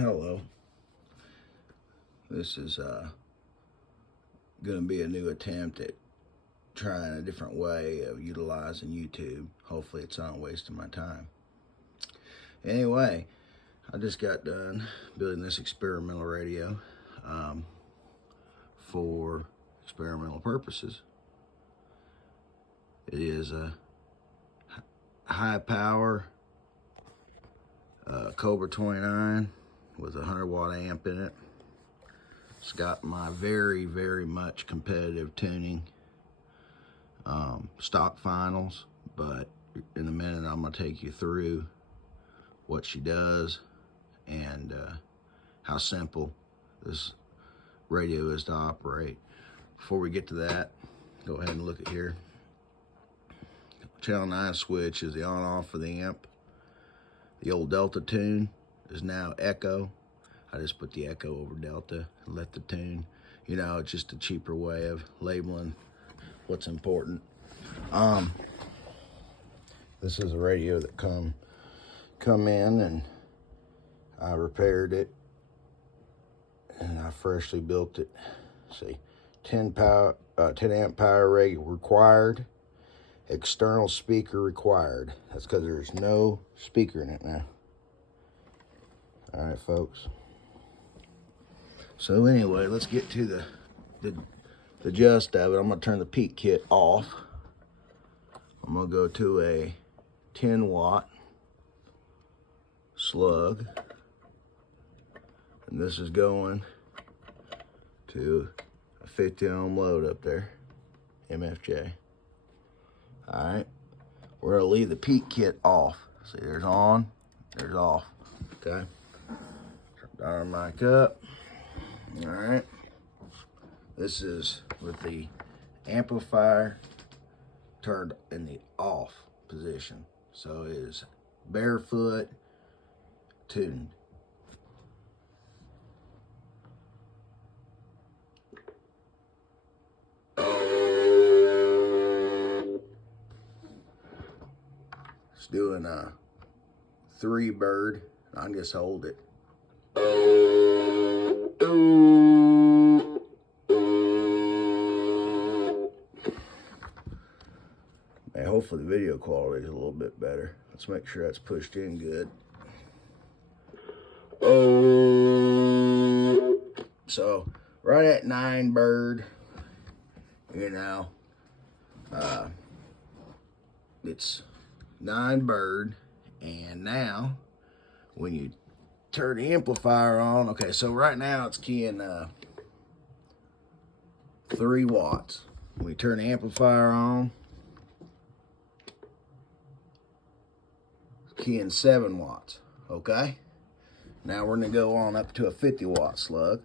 Hello. This is going to be a new attempt at trying a different way of utilizing YouTube. Hopefully it's not wasting my time. Anyway, I just got done building this experimental radio for experimental purposes. It is a high power Cobra 29 with a 100-watt amp in it. It's got my very much competitive tuning, stock finals, but in a minute I'm going to take you through what she does and how simple this radio is to operate. Before we get to that, go ahead and look at here. Channel 9 switch is the on-off for the amp. The old Delta tune is now Echo. I just put the Echo over Delta and let the tune. You know, it's just a cheaper way of labeling what's important. This is a radio that come in, and I repaired it, and I freshly built it. See, 10 amp power rate required. External speaker required. That's because there's no speaker in it now. All right, folks. So anyway, let's get to the gist of it. I'm gonna turn the peak kit off. I'm gonna go to a 10-watt slug, and this is going to a 50 ohm load up there, MFJ. All right, we're gonna leave the peak kit off. See, there's on, there's off. Okay, turn our mic up. All right, this is with the amplifier turned in the off position, so it is barefoot tuned. It's doing a 3 bird. I can just hold it. And hopefully the video quality is a little bit better. Let's make sure that's pushed in good. So right at 9 bird, you know, it's 9 bird, and now when you turn the amplifier on, okay, so right now it's keying 3 watts. When we turn the amplifier on, it's keying 7 watts. Okay, now we're gonna go on up to a 50-watt slug.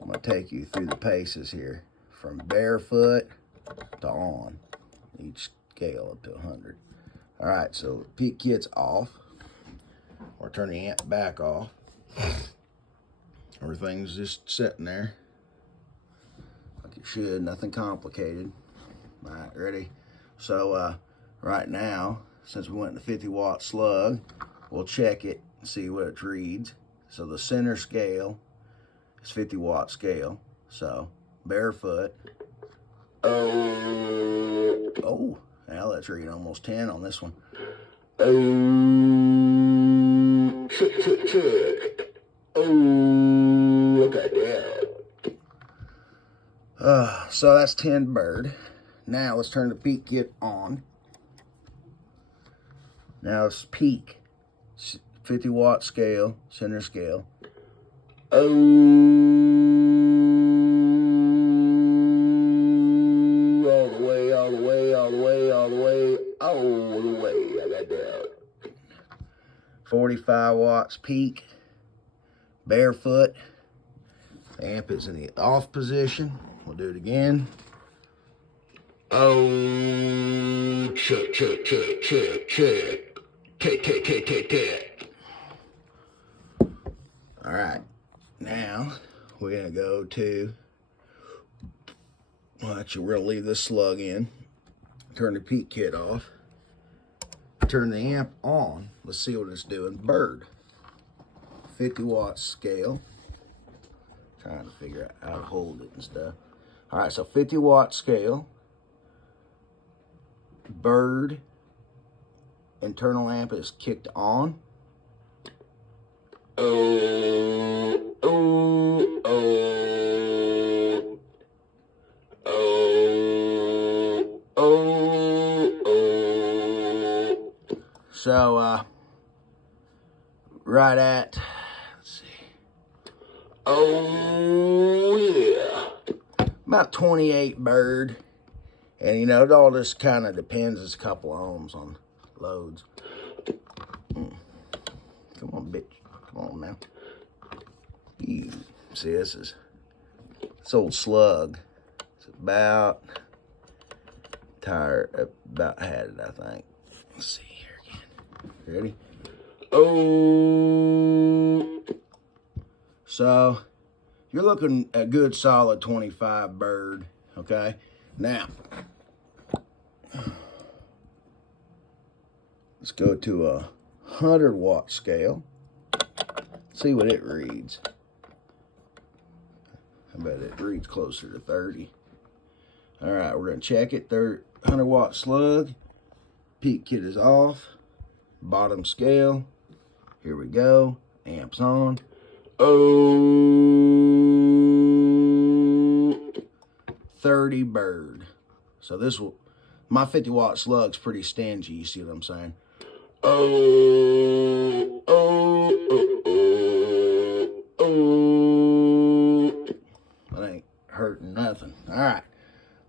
I'm gonna take you through the paces here from barefoot to on, each scale up to 100. All right, so peak kit's off. Or turn the amp back off. Everything's just sitting there like it should, nothing complicated. All right, ready? So right now, since we went in the 50-watt slug, we'll check it and see what it reads. So the center scale is 50-watt scale. So barefoot. Oh, now that's reading almost 10 on this one. Look at that. So that's 10 bird. Now let's turn the peak kit on. Now it's peak, 50-watt scale, center scale. All the way. I got that. 45 watts peak, barefoot. The amp is in the off position. We'll do it again. Check. All right, now we're gonna go to, well, actually we're gonna leave this slug in, turn the peak kit off, turn the amp on. Let's see what it's doing. Bird. 50-watt scale. Trying to figure out how to hold it and stuff. All right, so 50-watt scale. Bird internal amp is kicked on. So, right at, let's see. About 28 bird. And you know, it all just kind of depends. It's a couple ohms on loads. Come on, bitch. Come on now. You see, this old slug. It's about tired, about had it, I think. Let's see here again. Ready? So you're looking at a good solid 25 bird. Okay. Now let's go to a 100-watt scale. See what it reads. I bet it reads closer to 30. All right, we're gonna check it. 100-watt slug. Peak kit is off. Bottom scale. Here we go. Amps on. 30 bird. So this will, my 50-watt slug's pretty stingy. You see what I'm saying? That ain't hurting nothing. All right,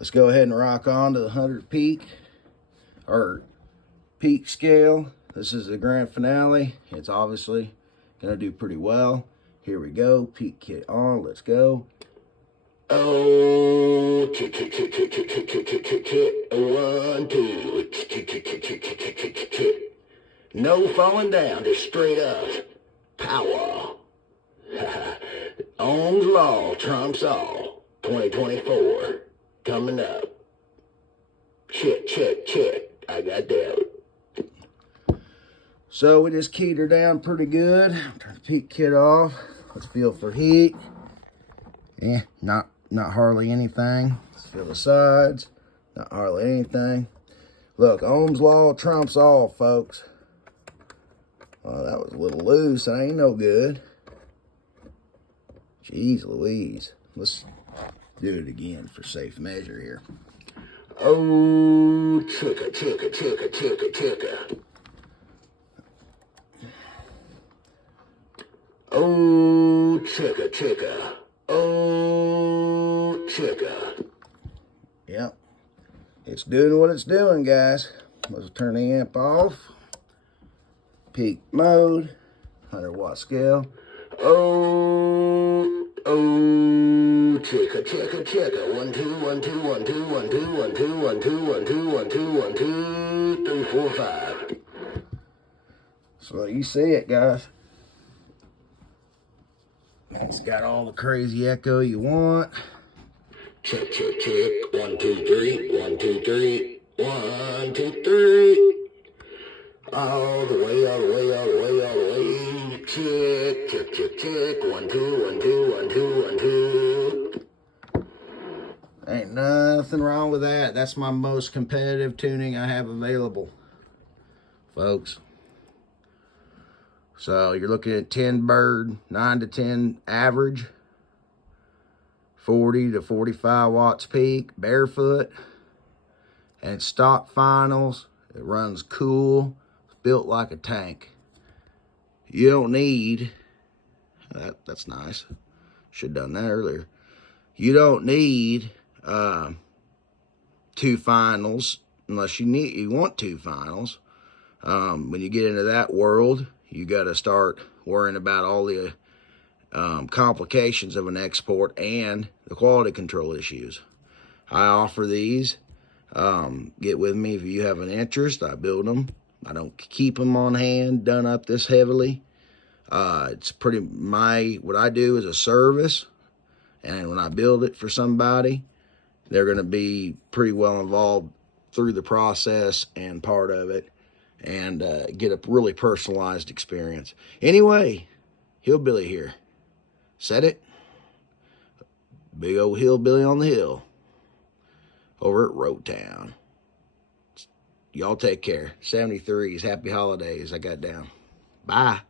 let's go ahead and rock on to the 100 peak, or peak scale. This is the grand finale. It's obviously gonna do pretty well. Here we go. Peak kit on. Let's go. Check. 1, 2. Check. No falling down, just straight up. Power. Ohm's law trumps all. 2024 coming up. Check. I got that. So we just keyed her down pretty good. Turn the peak kit off. Let's feel for heat. Not hardly anything. Let's feel the sides. Not hardly anything. Look, Ohm's law trumps all, folks. Well, that was a little loose. That ain't no good. Jeez Louise. Let's do it again for safe measure here. Chicka. Chicka. Yep. It's doing what it's doing, guys. Let's turn the amp off. Peak mode. 100-watt scale. Chicka. 1, 2, 1, 2, 1, 2, 1, 2, 1, 2, 1, 2, 1, 2, 1, 2, 1, 2, 3, 4, 5. So you see it, guys. It's got all the crazy echo you want. Check. 1, 2, 3. 1, 2, 3. 1, 2, 3. All the way. Check. 1, 2, 1, 2, 1, 2, 1, 2. Ain't nothing wrong with that. That's my most competitive tuning I have available, folks. So you're looking at 10 bird, 9 to 10 average, 40 to 45 watts peak, barefoot, and stock finals. It runs cool. It's built like a tank. You don't need, that's nice. Should have done that earlier. You don't need 2 finals unless you want 2 finals. When you get into that world, you got to start worrying about all the complications of an export and the quality control issues. I offer these. Get with me if you have an interest. I build them. I don't keep them on hand, done up this heavily. It's pretty, what I do is a service. And when I build it for somebody, they're going to be pretty well involved through the process and part of it, and get a really personalized experience. Anyway, Hillbilly here. Set it. Big old hillbilly on the hill. Over at Road Town. Y'all take care. 73s. Happy holidays. I got down. Bye.